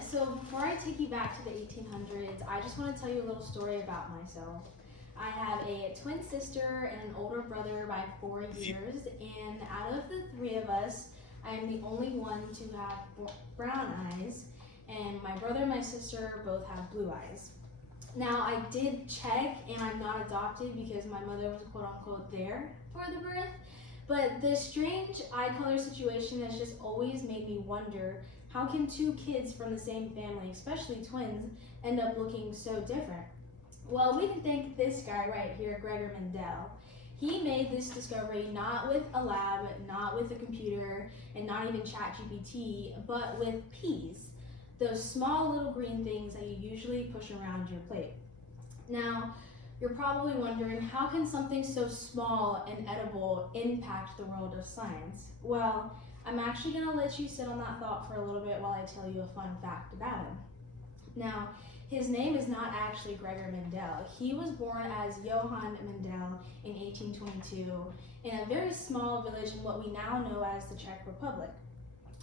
So before I take you back to the 1800s, I just want to tell you a little story about myself. I have a twin sister and an older brother by 4 years, and out of the three of us, I am the only one to have brown eyes, and my brother and my sister both have blue eyes. Now, I did check, and I'm not adopted because my mother was quote unquote there for the birth, but this strange eye color situation has just always made me wonder, how can two kids from the same family, especially twins, end up looking so different? Well, we can thank this guy right here, Gregor Mendel. He made this discovery not with a lab, not with a computer, and not even ChatGPT, but with peas, those small little green things that you usually push around your plate. Now, you're probably wondering, how can something so small and edible impact the world of science? Well, I'm actually going to let you sit on that thought for a little bit while I tell you a fun fact about him. Now, his name is not actually Gregor Mendel. He was born as Johann Mendel in 1822 in a very small village in what we now know as the Czech Republic.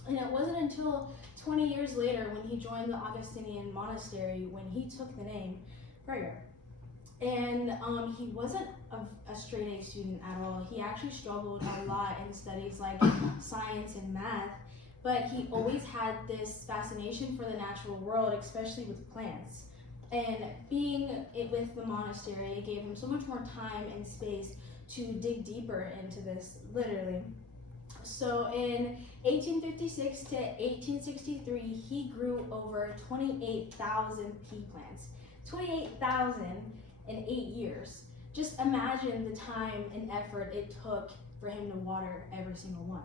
And it wasn't until 20 years later when he joined the Augustinian monastery when he took the name Gregor. And he wasn't a straight A student at all. He actually struggled a lot in studies like science and math, but he always had this fascination for the natural world, especially with plants. And being with the monastery, it gave him so much more time and space to dig deeper into this, literally. So in 1856 to 1863, he grew over 28,000 pea plants. 28,000 in 8 years. Just imagine the time and effort it took for him to water every single one.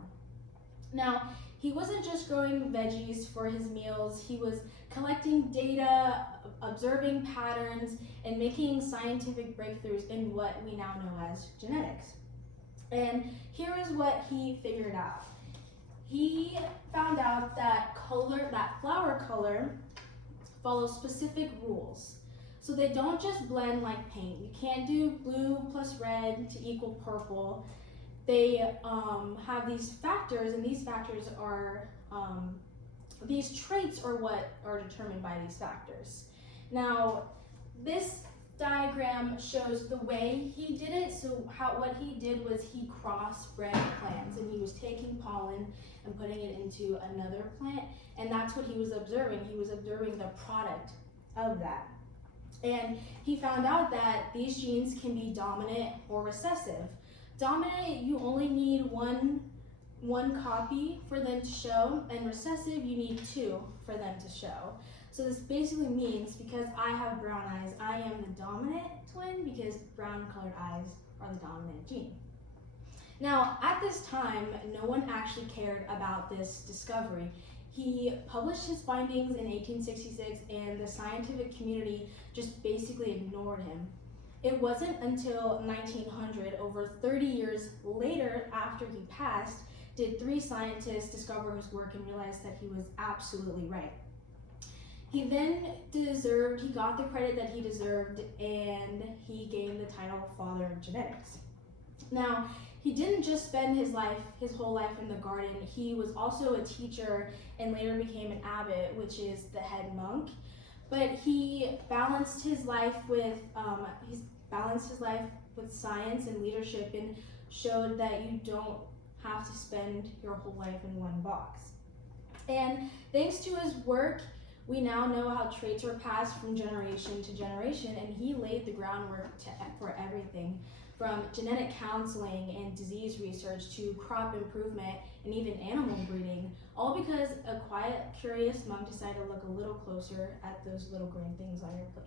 Now, he wasn't just growing veggies for his meals, he was collecting data, observing patterns, and making scientific breakthroughs in what we now know as genetics. And here is what he figured out. He found out that flower color follows specific rules. So they don't just blend like paint. You can't do blue plus red to equal purple. They have these factors, and these factors are, these traits are what are determined by these factors. Now, this diagram shows the way he did it. So what he did was he crossbred plants, and he was taking pollen and putting it into another plant, and that's what he was observing. He was observing the product of that. And he found out that these genes can be dominant or recessive. Dominant, you only need one copy for them to show, and recessive, you need 2 for them to show. So this basically means, because I have brown eyes, I am the dominant twin because brown colored eyes are the dominant gene. Now, at this time, no one actually cared about this discovery. He published his findings in 1866, and the scientific community just basically ignored him. It wasn't until 1900, over 30 years later after he passed, did 3 scientists discover his work and realize that he was absolutely right. He then got the credit that he deserved, and he gained the title Father of Genetics. Now, he didn't just spend his whole life in the garden. He was also a teacher and later became an abbot, which is the head monk. But he balanced his life with science and leadership, and showed that you don't have to spend your whole life in one box. And thanks to his work, we now know how traits are passed from generation to generation, and he laid the groundwork for everything, from genetic counseling and disease research to crop improvement and even animal breeding, all because a quiet, curious monk decided to look a little closer at those little green things on your plate.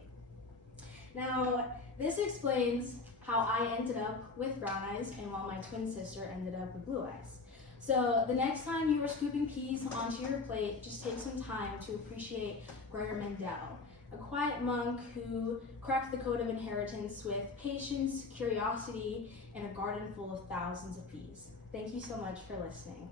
Now, this explains how I ended up with brown eyes, and while my twin sister ended up with blue eyes. So the next time you are scooping peas onto your plate, just take some time to appreciate Gregor Mendel, a quiet monk who cracked the code of inheritance with patience, curiosity, and a garden full of thousands of peas. Thank you so much for listening.